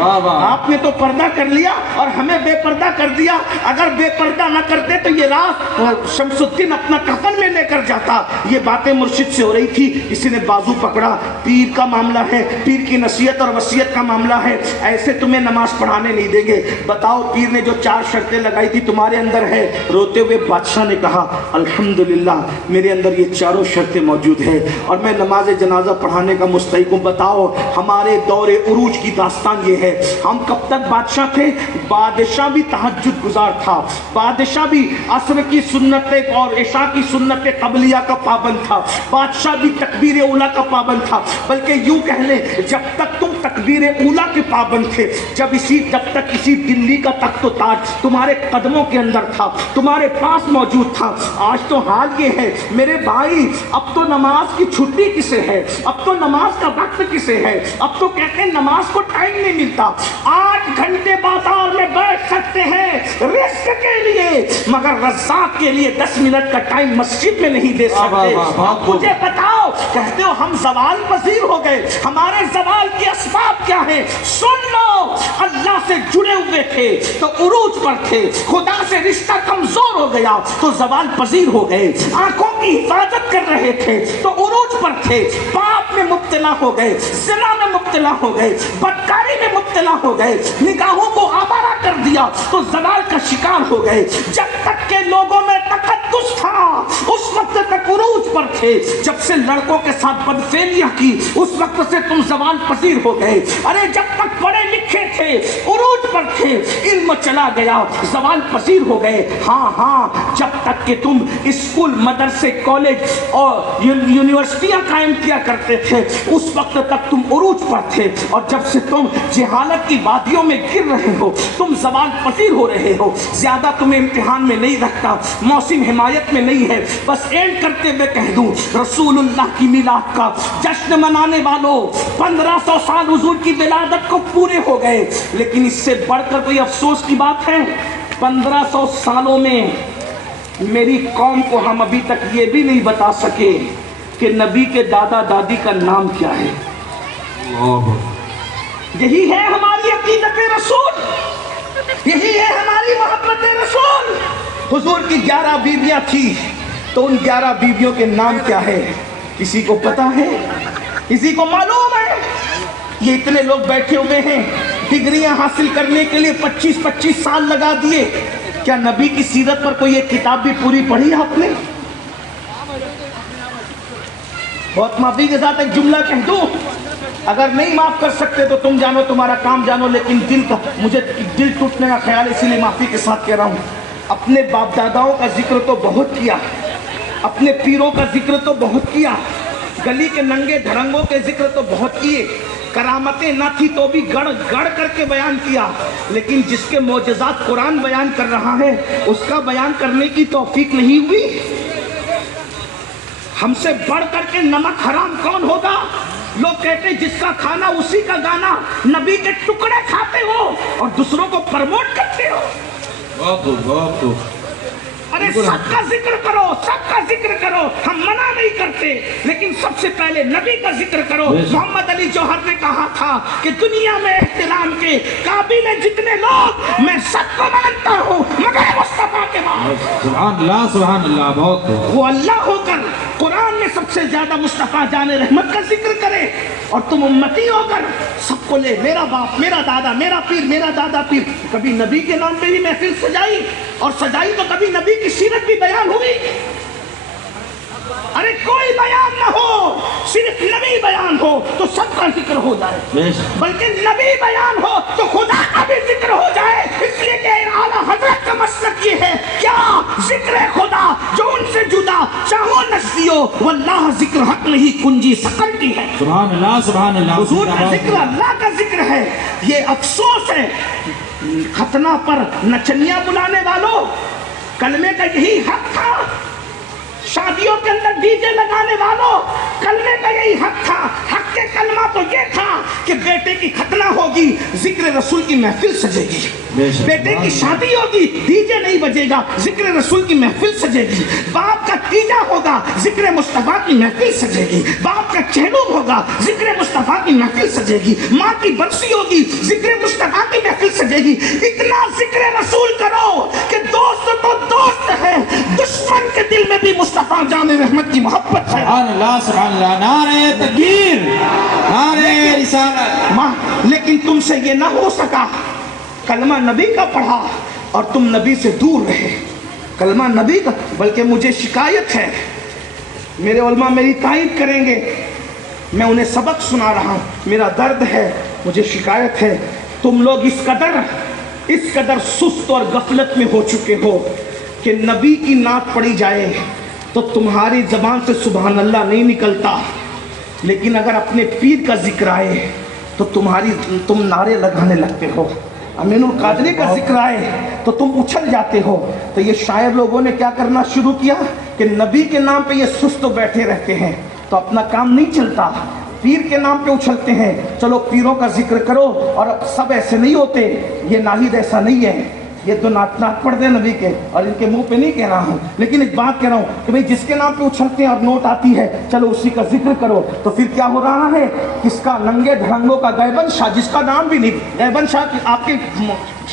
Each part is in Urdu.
آپ نے تو پردہ کر لیا اور ہمیں بے پردہ کر دیا. اگر بے پردہ نہ کرتے تو یہ رات شمس الدین اپنا کفن میں لے کر جاتا. یہ باتیں مرشد سے ہو رہی تھی. کسی نے بازو پکڑا. پیر کا معاملہ ہے, پیر کی نصیحت اور وصیت کا معاملہ ہے. ایسے تمہیں نماز پڑھانے نہیں دیں گے. بتاؤ پیر نے جو 4 شرطیں لگائی تھی تمہارے اندر ہے؟ روتے ہوئے بادشاہ نے کہا الحمدللہ میرے اندر یہ 4 شرطیں موجود ہیں اور میں نماز جنازہ پڑھانے کا مستحق ہوں. بتاؤ ہمارے دور عروج کی داستان یہ ہے. ہم کب تک بادشاہ تھے؟ بادشاہ بھی تہجد گزار تھا. بادشاہ بھی عصر کی سنت اور عشاء کی سنت قبلیہ کا پابند تھا. بادشاہ بھی تکبیر اولیٰ کا پابند تھا. بلکہ یوں کہہ لیں جب تک تم تکبیر اولیٰ کے پابند تھے, جب تک کسی دلی کا تخت و تاج تمہارے قدموں کے اندر تھا, تمہارے پاس موجود تھا. آج تو حال یہ ہے میرے بھائی, اب تو نماز کی چھٹی کسے ہے, اب تو نماز کا وقت کسے ہے, اب تو کہتے ہیں نماز کو ٹائم نہیں ملتا. 8 گھنٹے بازار میں بیٹھ سکتے ہیں رزق کے لیے, مگر رزاق کے لیے 10 منٹ کا ٹائم مسجد میں نہیں دے سکتے. مجھے بتاؤ, کہتے ہو ہم زوال پذیر ہو گئے, ہمارے زوال کے اسباب کیا ہیں؟ سن لو, اللہ سے جڑے ہوئے تھے تو عروج پر تھے, خدا سے رشتہ کمزور ہو گیا تو زوال پذیر ہو گئے. آنکھوں کی حفاظت کر رہے تھے تو عروج پر تھے, پاپ میں مبتلا ہو گئے, زنا میں مبتلا ہو گئے, بدکاری میں مبتلا ہو گئے, نگاہوں کو آوارہ کر دیا تو زوال کا شکار ہو گئے. جب تک کہ لوگوں میں تقدس تھا اس وقت تک عروج پر تھے, جب سے لڑکوں کے ساتھ بدفعلیاں کی اس وقت سے تم زوال پذیر ہو گئے. ارے جب تک پڑھے لکھے تھے عروج پر تھے, علم چلا گیا زوال پذیر ہو گئے. ہاں جب تک کہ تم اسکول مدرسے کالج اور یونیورسٹیاں قائم کیا کرتے تھے اس وقت تک تم عروج پر تھے, اور جب سے تم جہالت کی وادیوں میں گر رہے ہو تم زوال پذیر ہو رہے ہو. زیادہ تمہیں امتحان میں نہیں رکھتا, موسم حمایت میں نہیں ہے. بس اینڈ کرتے ہوئے کہہ دوں, رسول اللہ کی میلاد کا جشن منانے والوں 1500 سال حضور کی ولادت کو پورے ہو گئے, لیکن اس سے بڑھ کر کوئی افسوس کی بات ہے؟ 1500 سالوں میں میری قوم کو ہم ابھی تک یہ بھی نہیں بتا سکے کہ نبی کے دادا دادی کا نام کیا ہے. یہی ہے ہماری عقیدت رسول, یہی ہے ہماری محبت رسول. حضور کی 11 بیویاں تھی تو ان 11 بیویوں کے نام کیا ہے کسی کو پتا ہے؟ کسی کو معلوم ہے؟ یہ اتنے لوگ بیٹھے ہوئے ہیں, ڈگریاں حاصل کرنے کے لیے 25 سال لگا دیے. کیا نبی کی سیرت پر کوئی ایک کتاب بھی پوری پڑھی ہے آپ نے؟ بہت معافی کے ساتھ ایک جملہ کہہ دوں, اگر نہیں معاف کر سکتے تو تم جانو, تمہارا کام جانو, لیکن مجھے دل ٹوٹنے کا خیال, اسی لیے معافی کے ساتھ کہہ رہا ہوں. اپنے باپ داداؤں کا ذکر تو بہت کیا, اپنے پیروں کا ذکر تو بہت کیا, گلی کے ننگے دھڑنگوں کے ذکر تو بہت کیے, کرامتیں نہ تھی تو بھی گڑ گڑ کر کے بیان کیا, لیکن جس کے معجزات قرآن بیان کر رہا ہے اس کا بیان کرنے کی توفیق نہیں ہوئی. ہم سے بڑھ کر کے نمک حرام کون ہوگا؟ لوگ کہتے جس کا کھانا اسی کا گانا, نبی کے ٹکڑے کھاتے ہو اور دوسروں کو پروموٹ کرتے ہو. ارے سب کا ذکر کرو, سب کا ذکر کرو, ہم منع نہیں کرتے, لیکن سب سے پہلے نبی کا ذکر کرو. محمد علی جوہر نے کہا تھا کہ دنیا میں احترام کے قابل جتنے لوگ میں سب کو مانتا ہوں مگر مصطفیٰ کے بعد. سبحان اللہ, سبحان اللہ. بہت وہ اللہ ہو کر قرآن میں سب سے زیادہ مصطفیٰ جان رحمت کا ذکر کرے, اور تم امتی ہو کر سب کو لے, میرا باپ, میرا دادا, میرا پیر, میرا دادا پیر. کبھی نبی کے نام پہ بھی محفل سجائی, اور سجائی تو کبھی نبی کی سیرت بھی بیان ہوئی. ارے کوئی بیان نہ ہو, صرف نبی بیان ہو تو سب کا ذکر ہو جائے, بلکہ نبی بیان ہو تو خدا کا بھی ذکر ہو جائے. اس لیے کہ اعلیٰ حضرت کا مسلک یہ ہے, کیا ذکر خدا جو ان سے جدا چاہو نسیو واللہ ذکر حق نہیں کنجی سکلتی ہے. سبحان اللہ, سبحان اللہ. حضور کا ذکر اللہ کا ذکر ہے. یہ افسوس ہے ختنہ پر نچنیاں بلانے والوں, کلمے کا یہی حق تھا. شادیوں کے اندر ڈی جے لگانے والوں، کلمے کا یہی حق تھا، حق کے کلمہ تو یہ تھا کہ بیٹے کی ختنہ ہوگی، ذکر رسول کی محفل سجے گی، بیٹے کی شادی ہوگی، ڈی جے نہیں بجے گا، ذکر رسول کی محفل سجے گی، باپ کا تیجا ہوگا، ذکر مصطفیٰ کی محفل سجے گی، باپ کا چہلوم ہوگا، ذکر مصطفیٰ کی محفل سجے گی، ماں کی برسی ہوگی، ذکر مصطفیٰ کی محفل سجے گی۔ اتنا ذکر رسول کرو کہ دوست تو دوست ہے، دشمن کے دل میں بھی مصطفیٰ جان رحمت کی محبت ہے۔ سبحان اللہ، نعرہ تکبیر، نعرہ رسالت۔ ماں لیکن تم سے یہ نہ ہو سکا، کلمہ نبی کا پڑھا اور تم نبی سے دور رہے، کلمہ نبی کا، بلکہ مجھے شکایت ہے، میرے علماء میری تائید کریں گے، میں انہیں سبق سنا رہا ہوں، میرا درد ہے، مجھے شکایت ہے، تم لوگ اس قدر سست اور غفلت میں ہو چکے ہو کہ نبی کی نعت پڑھی جائے تو تمہاری زبان سے سبحان اللہ نہیں نکلتا، لیکن اگر اپنے پیر کا ذکر آئے تو تم نعرے لگانے لگتے ہو، امین القادری کا ذکر آئے تو تم اچھل جاتے ہو۔ تو یہ شاعر لوگوں نے کیا کرنا شروع کیا کہ نبی کے نام پہ یہ سست بیٹھے رہتے ہیں تو اپنا کام نہیں چلتا، پیر کے نام پہ اچھلتے ہیں، چلو پیروں کا ذکر کرو، اور اب سب ایسے نہیں ہوتے، یہ ناہید ایسا نہیں ہے، یہ تو نعت پڑھ دیں نبی کے، اور ان کے منہ پہ نہیں کہہ رہا ہوں، لیکن ایک بات کہہ رہا ہوں کہ بھئی جس کے نام پہ اچھلتے ہیں اور نوٹ آتی ہے چلو اسی کا ذکر کرو، تو پھر کیا ہو رہا ہے، کس کا ننگے دھڑنگوں کا گائبن شاہ، جس کا نام بھی نہیں، گائبن شاہ آپ کے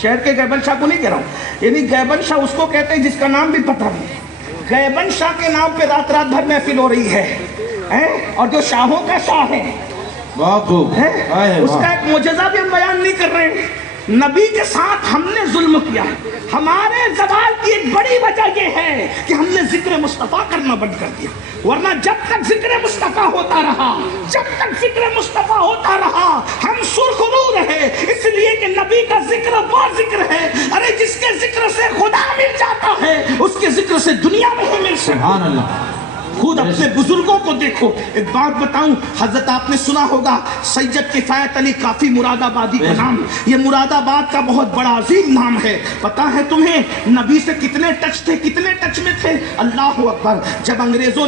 شہر کے گائبن شاہ کو نہیں کہہ رہا ہوں، یعنی گائبن شاہ اس کو کہتے ہیں جس کا نام بھی پتہ نہیں، گائبن شاہ کے نام پہ رات بھر محفل ہو رہی ہے، اور جو شاہوں کا شاہ ہے اس کا ایک معجزہ بھی ہم بیان نہیں کر رہے ہیں۔ نبی کے ساتھ ہم نے ظلم کیا، ہمارے زوال کی ایک بڑی وجہ یہ ہے کہ ہم نے ذکر مصطفیٰ کرنا بند کر دیا، ورنہ جب تک ذکر مصطفیٰ ہوتا رہا، جب تک ذکر مصطفیٰ ہوتا رہا ہم سرخرو رہے، اس لیے کہ نبی کا ذکر وہ ذکر ہے، ارے جس کے ذکر سے خدا مل جاتا ہے اس کے ذکر سے دنیا میں ہی مل سکتا۔ سبحان اللہ۔ خود اپنے بزرگوں کو دیکھو، ایک بات بتاؤں، حضرت آپ نے سنا ہوگا سید کفایت علی کافی مراد آبادی کا نام، یہ مراد آباد کا بہت بڑا عظیم نام ہے، پتا ہے تمہیں نبی سے کتنے ٹچ تھے، کتنے ٹچ میں تھے؟ اللہ اکبر، جب انگریزوں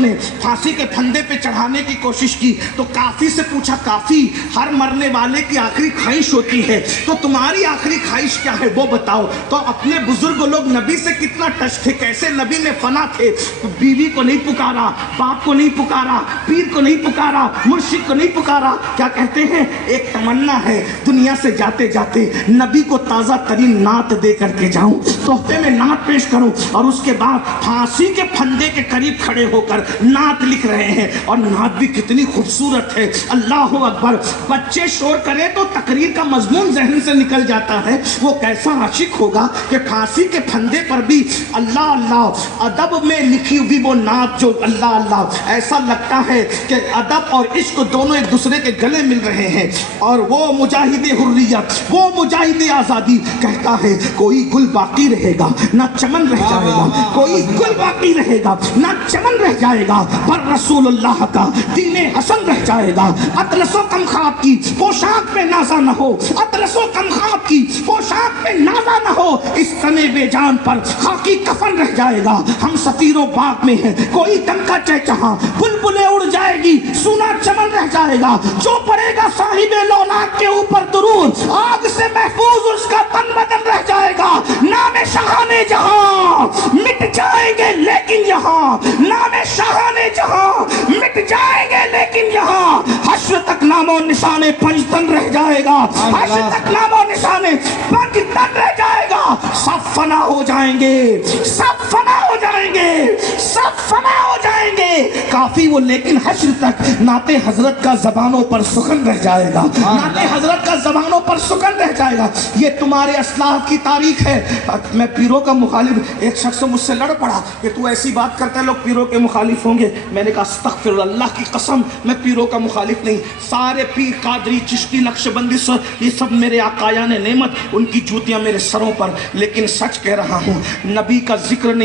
نے پھانسی کے پھندے پہ چڑھانے کی کوشش کی تو کافی سے پوچھا، کافی ہر مرنے والے کی آخری خواہش ہوتی ہے، تو تمہاری آخری خواہش کیا ہے وہ بتاؤ؟ تو اپنے بزرگ لوگ نبی سے کتنا ٹچ تھے، کیسے نبی میں فنا تھے، بیوی کو نہیں پکارا، باپ کو نہیں پکارا، پیر کو نہیں پکارا، مرشد کو نہیں پکارا، کیا کہتے ہیں؟ ایک تمنا ہے دنیا سے جاتے جاتے نبی کو تازہ ترین نعت دے کر کے جاؤں، تحفے میں نعت پیش کروں، اور اس کے بعد پھانسی کے پھندے کے قریب کھڑے ہو کر نعت لکھ رہے ہیں، اور نعت بھی کتنی خوبصورت ہے، اللہ اکبر۔ بچے شور کرے تو تقریر کا مضمون ذہن سے نکل جاتا ہے، وہ کیسا عاشق ہوگا کہ پھانسی کے پھندے پر بھی اللہ اللہ ادب میں لکھی ہوئی وہ نعت جو اللہ اللہ، ایسا لگتا ہے کہ ادب اور عشق دونوں ایک دوسرے کے گلے مل رہے ہیں، اور وہ مجاہد حریت، وہ مجاہد آزادی کہتا ہے کوئی گل باقی رہے گا نہ چمن رہ جائے گا، کوئی گل باقی رہے گا نہ چمن رہ جائے گا، پر رسول اللہ کا دین حسن رہ جائے گا۔ اطلس و کمخاب کی پوشاک پہ نازا نہ ہو، اطلس و کمخاب کی پوشاک پہ نازا نہ ہو، اس تنے بے جان پر خاکی کفن رہ جائے گا، ہم سفیروں باغ میں ہیں کوئی دم کا چہچہاں، بلبلیں اڑ جائے گی سونا چمن رہ جائے گا، جو پڑے گا صاحب لوناک کے اوپر درود آگ سے محفوظ اس کا تن بدن رہ جائے گا، نام شاہان جہاں مٹ جائیں گے لیکن یہاں، نام شاہان جہاں مٹ جائیں گے لیکن یہاں حشر تک نام و نشان پنجتن رہ جائے گا، حشر تک نام و نشان پنجتن رہ جائے گا، سب فنا ہو جائیں گے، سب فنا ہو جائیں گے، سب فنا ہو جائیں گے، کافی وہ لیکن حشر تک نعت حضرت کا زبانوں پر سخن رہ جائے گا، نعت حضرت کا زبانوں پر سخن رہ جائے گا۔ یہ تمہارے اسلاف کی تاریخ ہے۔ میں پیروں کا مخالف، ایک شخص مجھ سے لڑ پڑا کہ تو ایسی بات کرتا ہے لوگ پیروں کے مخالف ہوں گے، میں نے کہا استغفر اللہ کی قسم میں پیروں کا مخالف نہیں، سارے پیر قادری چشتی نقشبندی یہ سب میرے آقایان نعمت، ان کی جوتیاں میرے سروں پر، لیکن سچ کہہ رہا ہوں نبی کا ذکر نہیں